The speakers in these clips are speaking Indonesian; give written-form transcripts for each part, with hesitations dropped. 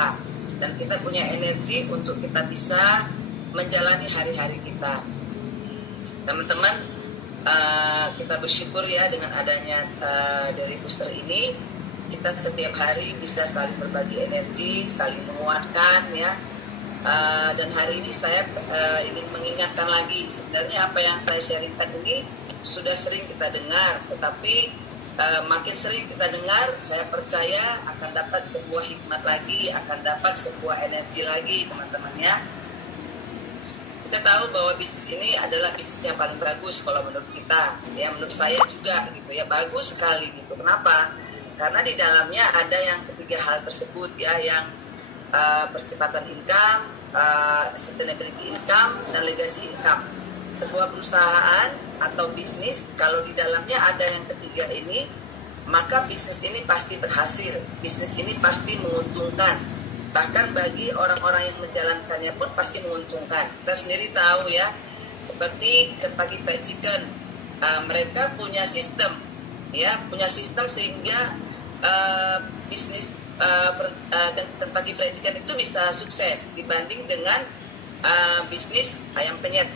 kita, dan kita punya energi untuk kita bisa menjalani hari-hari kita. Teman-teman, kita bersyukur ya dengan adanya dari booster ini, kita setiap hari bisa saling berbagi energi, saling menguatkan ya. Dan hari ini saya ingin mengingatkan lagi, sebenarnya apa yang saya sharingkan ini sudah sering kita dengar, tetapi makin sering kita dengar, saya percaya akan dapat sebuah hikmat lagi, akan dapat sebuah energi lagi, teman-teman ya. Kita tahu bahwa bisnis ini adalah bisnis yang paling bagus kalau menurut kita, ya menurut saya juga gitu ya, bagus sekali gitu. Kenapa? Karena di dalamnya ada yang ketiga hal tersebut ya, yang percepatan income, sustainability income, dan legacy income. Sebuah perusahaan atau bisnis kalau di dalamnya ada yang ketiga ini, maka bisnis ini pasti berhasil, bisnis ini pasti menguntungkan. Bahkan bagi orang-orang yang menjalankannya pun pasti menguntungkan. Kita sendiri tahu ya, seperti Kentucky Fried Chicken, mereka punya sistem, ya punya sistem sehingga bisnis Kentucky Fried Chicken itu bisa sukses dibanding dengan bisnis ayam penyet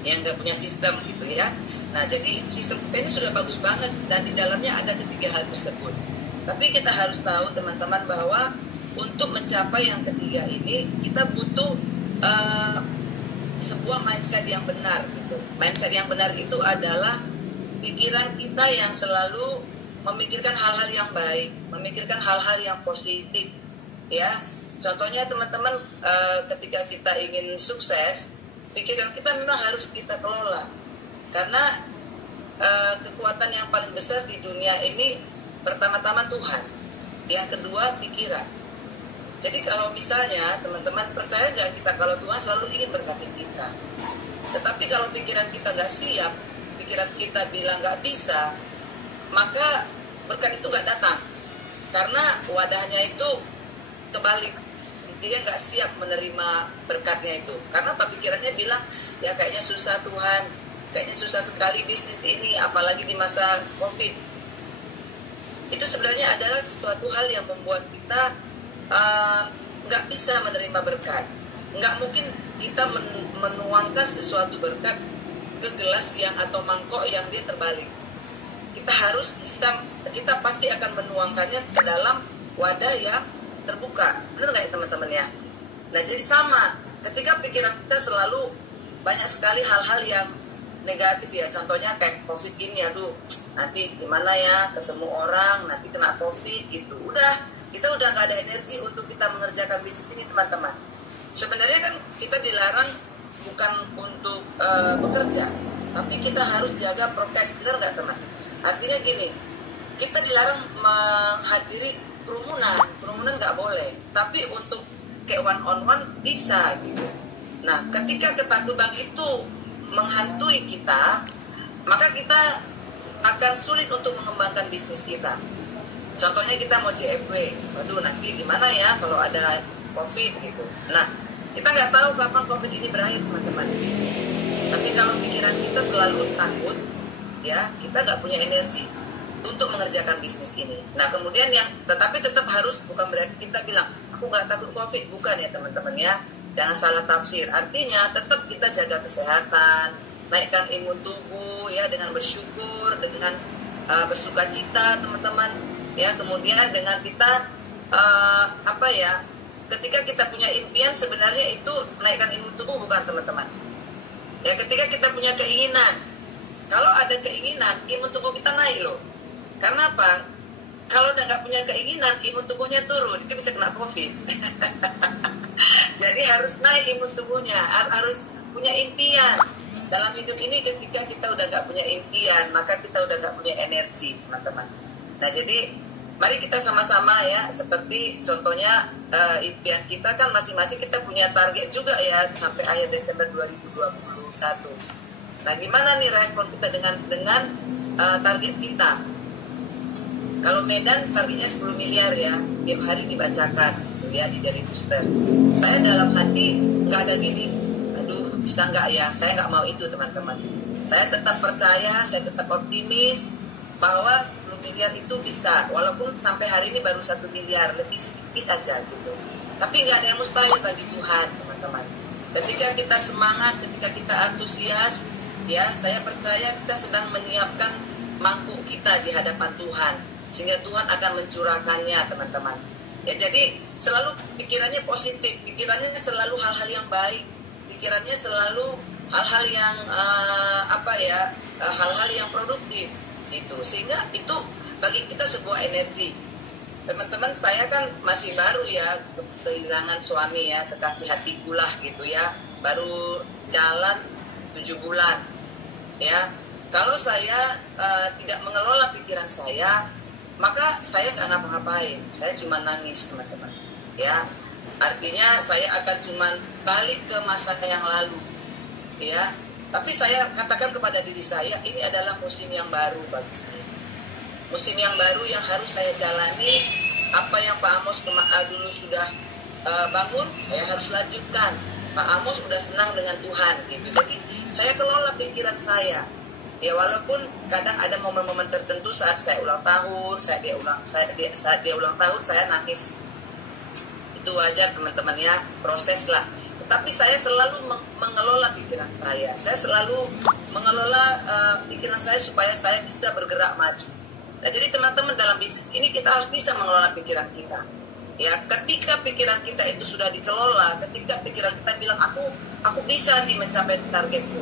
yang nggak punya sistem gitu ya. Nah jadi sistem kita ini sudah bagus banget dan di dalamnya ada ketiga hal tersebut. Tapi kita harus tahu teman-teman bahwa untuk mencapai yang ketiga ini kita butuh sebuah mindset yang benar gitu. Mindset yang benar itu adalah pikiran kita yang selalu memikirkan hal-hal yang baik, memikirkan hal-hal yang positif ya. Contohnya teman-teman, ketika kita ingin sukses, pikiran kita memang harus kita kelola, karena kekuatan yang paling besar di dunia ini pertama-tama Tuhan, yang kedua pikiran. Jadi kalau misalnya teman-teman percaya gak kita kalau Tuhan selalu ingin berkati kita, tetapi kalau pikiran kita gak siap, pikiran kita bilang gak bisa, maka berkat itu gak datang, karena wadahnya itu kebalik, dia gak siap menerima berkatnya itu. Karena apa? Pikirannya bilang ya kayaknya susah Tuhan, kayaknya susah sekali bisnis ini, apalagi di masa COVID. Itu sebenarnya adalah sesuatu hal yang membuat kita nggak bisa menerima berkat. Nggak mungkin kita menuangkan sesuatu berkat ke gelas yang atau mangkok yang dia terbalik. Kita harus bisa, kita pasti akan menuangkannya ke dalam wadah yang terbuka. Benar nggak ya teman-teman ya? Nah jadi sama, ketika pikiran kita selalu banyak sekali hal-hal yang negatif ya. Contohnya kayak COVID ini, aduh nanti gimana ya ketemu orang, nanti kena COVID gitu. Kita udah nggak ada energi untuk kita mengerjakan bisnis ini teman-teman. Sebenarnya kan kita dilarang bukan untuk bekerja, tapi kita harus jaga prokes, benar nggak teman? Artinya gini, kita dilarang menghadiri kerumunan nggak boleh, tapi untuk kayak one on one bisa gitu. Nah ketika ketakutan itu menghantui kita, maka kita akan sulit untuk mengembangkan bisnis kita. Contohnya kita mau JFW, waduh nanti gimana ya kalau ada COVID gitu. Nah, kita nggak tahu kapan COVID ini berakhir teman-teman. Tapi kalau pikiran kita selalu takut, ya kita nggak punya energi untuk mengerjakan bisnis ini. Nah kemudian tetapi tetap harus, bukan berarti kita bilang aku nggak takut COVID, bukan ya teman-teman ya. Jangan salah tafsir. Artinya tetap kita jaga kesehatan, naikkan imun tubuh ya dengan bersyukur, dengan bersukacita teman-teman. Ya, kemudian dengan kita ketika kita punya impian, sebenarnya itu naikkan imun tubuh bukan teman-teman. Ya, ketika kita punya keinginan, kalau ada keinginan, imun tubuh kita naik loh. Karena apa? Kalau udah nggak punya keinginan, imun tubuhnya turun, itu bisa kena COVID. Jadi harus naik imun tubuhnya, harus punya impian. Dalam hidup ini ketika kita udah nggak punya impian, maka kita udah nggak punya energi teman-teman. Nah jadi mari kita sama-sama ya, seperti contohnya impian kita kan masing-masing kita punya target juga ya sampai akhir Desember 2021. Nah gimana nih respon kita dengan target kita? Kalau Medan targetnya 10 miliar ya, tiap hari dibacakan ya di Daily Booster. Saya dalam hati nggak ada gini, aduh bisa nggak ya? Saya nggak mau itu teman-teman. Saya tetap percaya, saya tetap optimis bahwa 10 miliar itu bisa, walaupun sampai hari ini baru 1 miliar, lebih sedikit aja gitu. Tapi nggak ada yang mustahil bagi Tuhan, teman-teman. Ketika kita semangat, ketika kita antusias, ya saya percaya kita sedang menyiapkan mangkuk kita di hadapan Tuhan, sehingga Tuhan akan mencurahkannya, teman-teman. Ya, jadi selalu pikirannya positif, pikirannya selalu hal-hal yang baik, pikirannya selalu hal-hal yang hal-hal yang produktif gitu, sehingga itu bagi kita sebuah energi. Teman-teman, saya kan masih baru ya, kehilangan suami ya, kekasih hatiku lah gitu ya, baru jalan 7 bulan ya. Kalau saya tidak mengelola pikiran saya, maka saya nggak ngapa-ngapain, saya cuma nangis, teman-teman ya. Artinya saya akan cuma balik ke masa yang lalu ya. Tapi saya katakan kepada diri saya, ini adalah musim yang baru bagi saya, musim yang baru yang harus saya jalani. Apa yang Pak Amos dulu sudah bangun, saya harus lanjutkan. Pak Amos sudah senang dengan Tuhan gitu. Jadi saya kelola pikiran saya ya, walaupun kadang ada momen-momen tertentu saat saya ulang tahun, saat dia ulang tahun saya nangis, itu wajar teman-teman ya, proses lah. Tapi saya selalu mengelola pikiran saya selalu mengelola pikiran saya supaya saya bisa bergerak maju. Nah, jadi teman-teman, dalam bisnis ini kita harus bisa mengelola pikiran kita. Ya, ketika pikiran kita itu sudah dikelola, ketika pikiran kita bilang aku bisa nih mencapai targetku.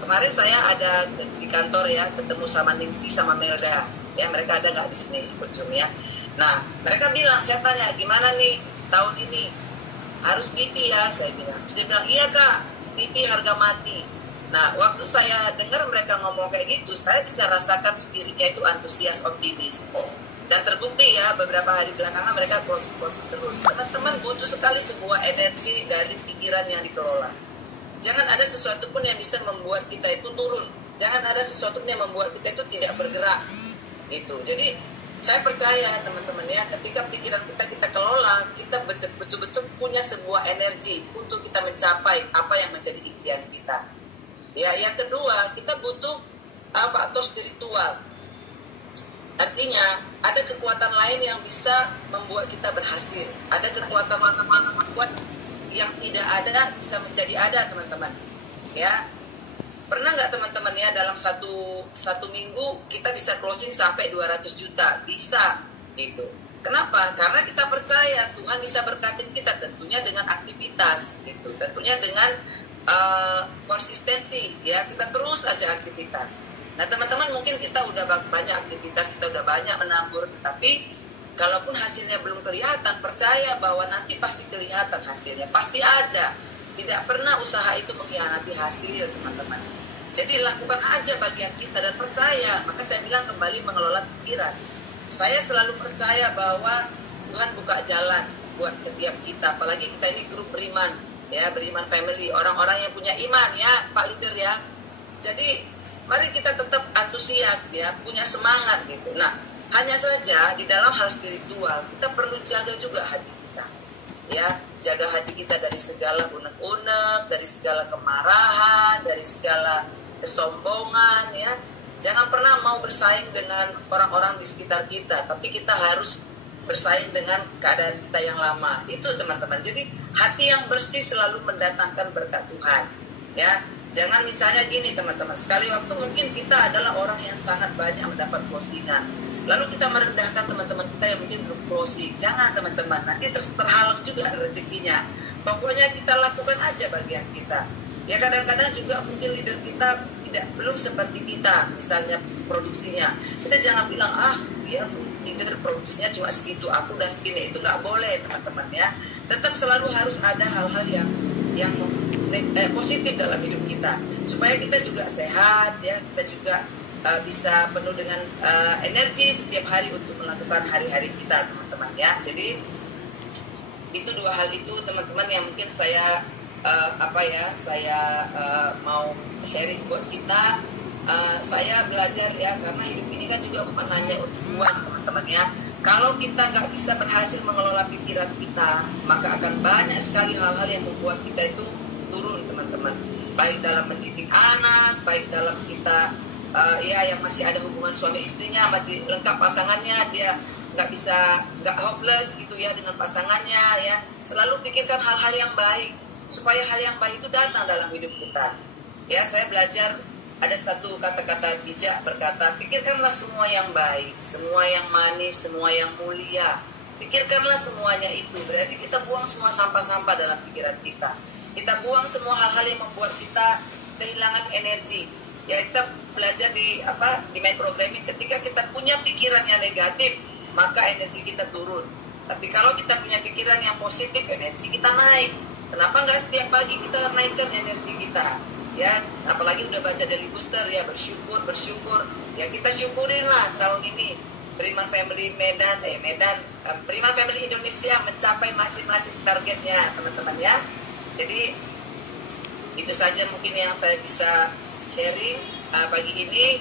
Kemarin saya ada di kantor ya, ketemu sama Ningsi sama Melda. Ya, mereka ada nggak di sini ikut Zoom ya. Nah, mereka bilang, saya tanya gimana nih tahun ini, harus BP ya, saya bilang. Dia bilang, iya kak, BP harga mati. Nah, waktu saya dengar mereka ngomong kayak gitu, saya bisa rasakan spiritnya itu antusias, optimis. Dan terbukti ya, beberapa hari belakangan mereka positif terus. Teman-teman, butuh sekali sebuah energi dari pikiran yang dikelola. Jangan ada sesuatu pun yang bisa membuat kita itu turun. Jangan ada sesuatu pun yang membuat kita itu tidak bergerak. Gitu. Jadi, saya percaya teman-teman ya, ketika pikiran kita kelola, kita betul-betul punya sebuah energi untuk kita mencapai apa yang menjadi impian kita. Ya, yang kedua, kita butuh faktor spiritual. Artinya, ada kekuatan lain yang bisa membuat kita berhasil. Ada kekuatan membuat yang tidak ada bisa menjadi ada, teman-teman. Ya, pernah nggak teman-teman ya, dalam satu minggu kita bisa closing sampai 200 juta? Bisa, gitu. Kenapa? Karena kita percaya Tuhan bisa berkati kita, tentunya dengan aktivitas, gitu. Tentunya dengan konsistensi, ya, kita terus aja aktivitas. Nah, teman-teman, mungkin kita udah banyak aktivitas, kita udah banyak menabur, tapi kalaupun hasilnya belum kelihatan, percaya bahwa nanti pasti kelihatan hasilnya, pasti ada. Tidak pernah usaha itu mengkhianati hasil, teman-teman. Jadi lakukan aja bagian kita dan percaya. Maka saya bilang kembali mengelola pikiran. Saya selalu percaya bahwa Tuhan buka jalan buat setiap kita, apalagi kita ini grup beriman. Ya, beriman family, orang-orang yang punya iman ya, Pak Leader ya. Jadi mari kita tetap antusias ya, punya semangat gitu. Nah, hanya saja di dalam hal spiritual kita perlu jaga juga hati kita. Ya, jaga hati kita dari segala unek-unek, dari segala kemarahan, dari segala kesombongan ya. Jangan pernah mau bersaing dengan orang-orang di sekitar kita, tapi kita harus bersaing dengan keadaan kita yang lama. Itu teman-teman. Jadi hati yang bersih selalu mendatangkan berkat Tuhan. Ya, jangan misalnya gini teman-teman. Sekali waktu mungkin kita adalah orang yang sangat banyak mendapat closingan, lalu kita merendahkan teman-teman kita yang mungkin belum closing. Jangan teman-teman. Nanti terhalang juga rezekinya. Pokoknya kita lakukan aja bagian kita. Ya, kadang-kadang juga mungkin leader kita belum seperti kita, misalnya produksinya. Kita jangan bilang dia leader produksinya cuma segitu, aku udah segini. Itu nggak boleh teman-teman ya. Tetap selalu harus ada hal-hal yang positif dalam hidup kita, supaya kita juga sehat ya, kita juga bisa penuh dengan energi setiap hari untuk melakukan hari-hari kita, teman-teman ya. Jadi itu dua hal itu teman-teman yang mungkin saya mau sharing buat kita. Saya belajar ya, karena hidup ini kan juga bukan hanya untuk uang teman-teman ya. Kalau kita nggak bisa berhasil mengelola pikiran kita, maka akan banyak sekali hal-hal yang membuat kita itu turun teman-teman. Baik dalam mendidik anak, baik dalam kita ya yang masih ada hubungan suami istrinya, masih lengkap pasangannya, dia nggak hopeless gitu ya dengan pasangannya ya. Selalu pikirkan hal-hal yang baik supaya hal yang baik itu datang dalam hidup kita. Ya, saya belajar ada satu kata-kata bijak berkata, pikirkanlah semua yang baik, semua yang manis, semua yang mulia. Pikirkanlah semuanya itu. Berarti kita buang semua sampah-sampah dalam pikiran kita. Kita buang semua hal-hal yang membuat kita kehilangan energi. Ya, kita belajar di mind programming, ketika kita punya pikiran yang negatif, maka energi kita turun. Tapi kalau kita punya pikiran yang positif, energi kita naik. Kenapa nggak setiap pagi kita naikkan energi kita? Ya, apalagi udah baca Daily Booster ya, bersyukur. Ya, kita syukurinlah tahun ini Beriman Family Beriman Family Indonesia mencapai masing-masing targetnya, teman-teman ya. Jadi itu saja mungkin yang saya bisa sharing pagi ini.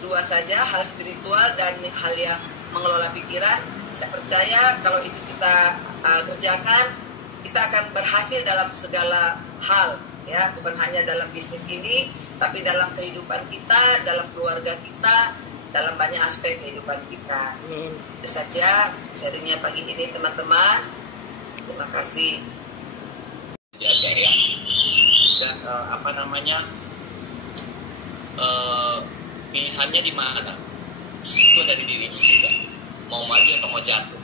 Dua saja, hal spiritual dan hal yang mengelola pikiran. Saya percaya kalau itu kita kerjakan, kita akan berhasil dalam segala hal ya, bukan hanya dalam bisnis ini, tapi dalam kehidupan kita, dalam keluarga kita, dalam banyak aspek kehidupan kita. Itu saja sharingnya pagi ini, teman-teman. Terima kasih. Jaga ya. Dan pilihannya di mana? Itu dari dirimu juga. Mau maju atau mau jatuh.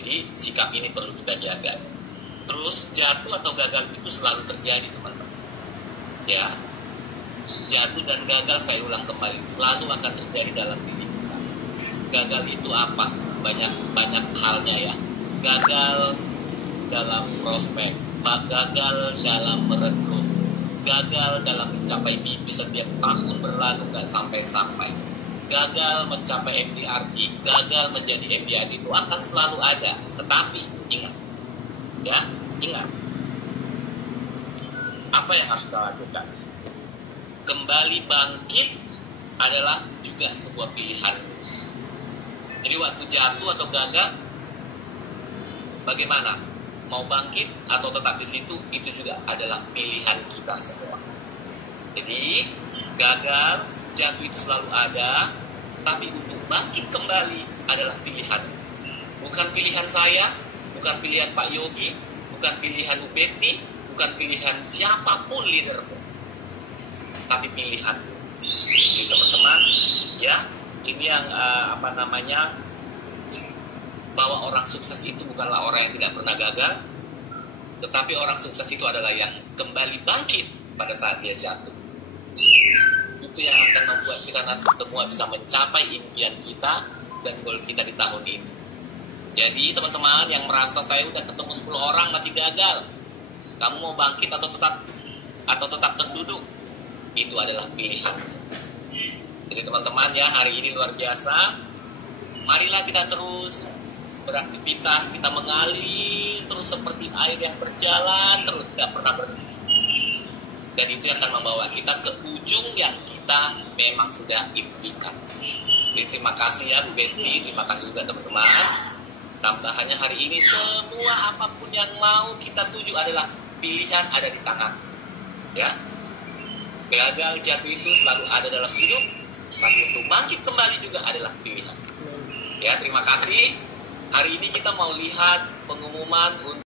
Jadi sikap ini perlu kita jaga. Terus jatuh atau gagal itu selalu terjadi, teman-teman. Ya. Jatuh dan gagal, saya ulang kembali, selalu akan terjadi dalam diri kita. Gagal itu apa? Banyak halnya ya. Gagal dalam prospek, gagal dalam merekrut, gagal dalam mencapai mimpi setiap tahun berlalu nggak sampai-sampai, gagal mencapai MDRT, gagal menjadi MDRT, itu akan selalu ada. Tetapi ingat, apa yang harus kita lakukan? Kembali bangkit adalah juga sebuah pilihan. Jadi waktu jatuh atau gagal, bagaimana? Mau bangkit atau tetap di situ, itu juga adalah pilihan kita semua. Jadi gagal, jatuh itu selalu ada, tapi untuk bangkit kembali adalah pilihan. Bukan pilihan saya, bukan pilihan Pak Yogi, bukan pilihan Bu Betty, bukan pilihan siapapun leadermu, tapi pilihan. Jadi teman-teman, ya, ini yang bahwa orang sukses itu bukanlah orang yang tidak pernah gagal, tetapi orang sukses itu adalah yang kembali bangkit pada saat dia jatuh. Itu yang akan membuat kita nanti semua bisa mencapai impian kita dan goal kita di tahun ini. Jadi teman-teman yang merasa saya udah ketemu 10 orang masih gagal, kamu mau bangkit atau tetap terduduk? Itu adalah pilihan. Jadi teman-teman ya, hari ini luar biasa. Marilah kita terus beraktivitas, kita mengalir terus seperti air yang berjalan terus, tidak pernah berhenti. Dan itu yang akan membawa kita ke ujung yang kita memang sudah impikan. Jadi terima kasih ya Bu Betty, terima kasih juga teman-teman. Tambahannya hari ini, semua apapun yang mau kita tuju adalah pilihan ada di tangan. Ya, gagal jatuh itu selalu ada dalam hidup, tapi untuk bangkit kembali juga adalah pilihan. Ya, terima kasih. Hari ini kita mau lihat pengumuman untuk